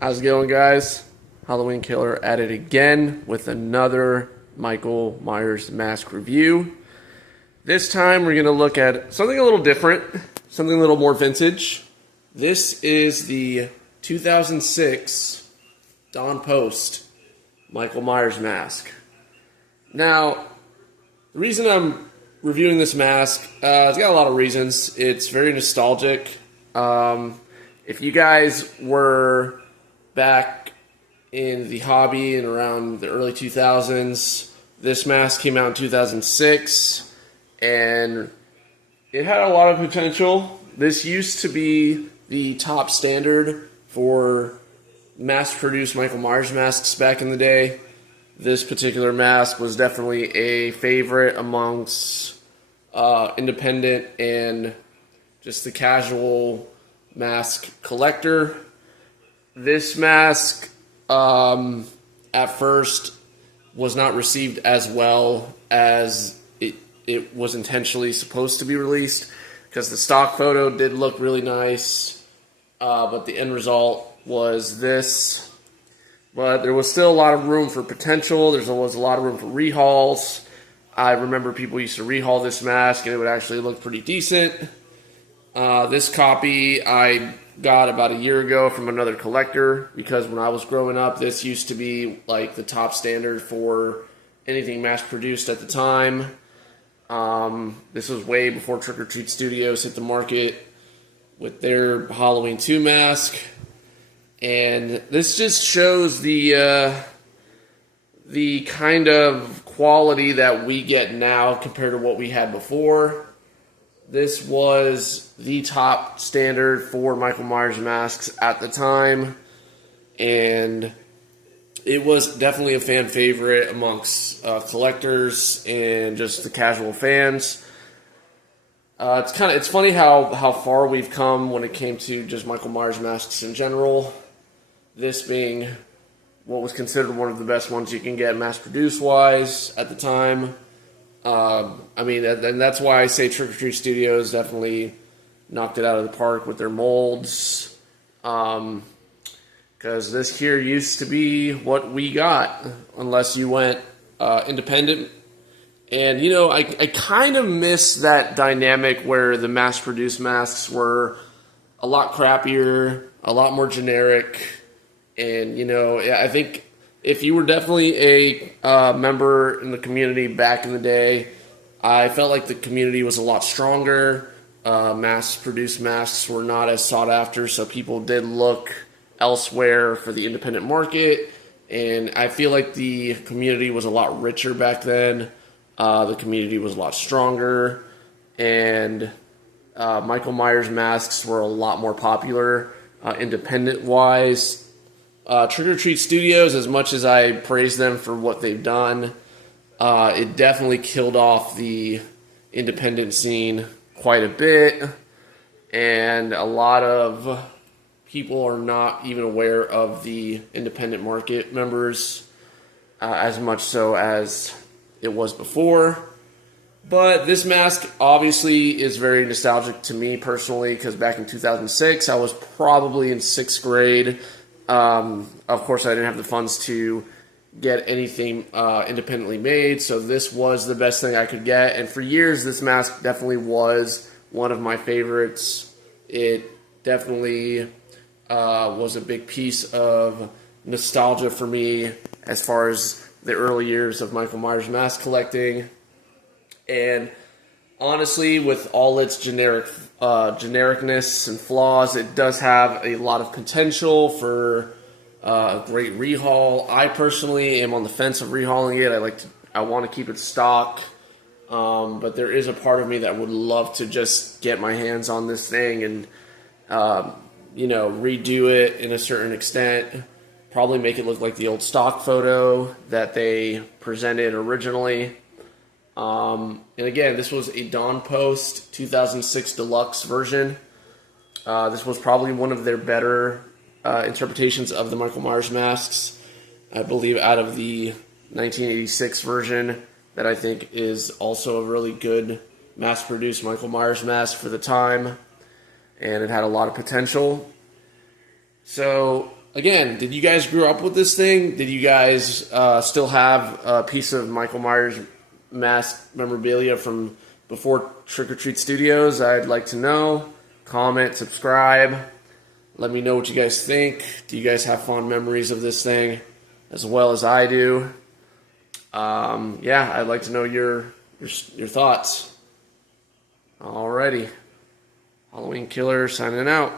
How's it going, guys? Halloween Killer at it again with another Michael Myers mask review. This time we're going to look at something a little different, something a little more vintage. This is the 2006 Dawn Post Michael Myers mask. Now, the reason I'm reviewing this mask, it's got a lot of reasons. It's very nostalgic. If you guys were back in the hobby and around the early 2000s, this mask came out in 2006, and it had a lot of potential. This used to be the top standard for mass-produced Michael Myers masks back in the day. This particular mask was definitely a favorite amongst independent and just the casual mask collector. This mask at first was not received as well as it was intentionally supposed to be released, because the stock photo did look really nice, but the end result was this. But there was still a lot of room for potential. There was a lot of room for rehauls. I remember people used to rehaul this mask and it would actually look pretty decent. This copy I got about a year ago from another collector, because when I was growing up, this used to be like the top standard for anything mass produced at the time. This was way before Trick or Treat Studios hit the market with their Halloween 2 mask. And this just shows the kind of quality that we get now compared to what we had before. This was the top standard for Michael Myers masks at the time, and it was definitely a fan favorite amongst collectors and just the casual fans. It's funny how far we've come when it came to just Michael Myers masks in general. This being what was considered one of the best ones you can get mass-produced wise at the time. And that's why I say Trick or Treat Studios definitely knocked it out of the park with their molds. Because this here used to be what we got, unless you went independent. And, I kind of miss that dynamic where the mass-produced masks were a lot crappier, a lot more generic. And, I think if you were definitely a member in the community back in the day, I felt like the community was a lot stronger. Mass-produced masks were not as sought after, so people did look elsewhere for the independent market. And I feel like the community was a lot richer back then. The community was a lot stronger. And Michael Myers masks were a lot more popular independent-wise. Trick or Treat Studios, as much as I praise them for what they've done, it definitely killed off the independent scene quite a bit, and a lot of people are not even aware of the independent market members as much so as it was before. But this mask obviously is very nostalgic to me personally, because back in 2006, I was probably in 6th grade. Of course, I didn't have the funds to get anything independently made, so this was the best thing I could get. And for years, this mask definitely was one of my favorites. It definitely was a big piece of nostalgia for me as far as the early years of Michael Myers mask collecting. And honestly, with all its genericness and flaws, it does have a lot of potential for a great rehaul. I personally am on the fence of rehauling it. I want to keep it stock, but there is a part of me that would love to just get my hands on this thing and redo it in a certain extent. Probably make it look like the old stock photo that they presented originally. And again, this was a Dawn Post 2006 deluxe version. This was probably one of their better interpretations of the Michael Myers masks. I believe out of the 1986 version, that I think is also a really good mass-produced Michael Myers mask for the time. And it had a lot of potential. So again, did you guys grow up with this thing? Did you guys still have a piece of Michael Myers mask memorabilia from before Trick or Treat Studios? I'd like to know. Comment, subscribe. Let me know what you guys think. Do you guys have fond memories of this thing as well as I do? Yeah, I'd like to know your thoughts. Alrighty. Halloween Killer signing out.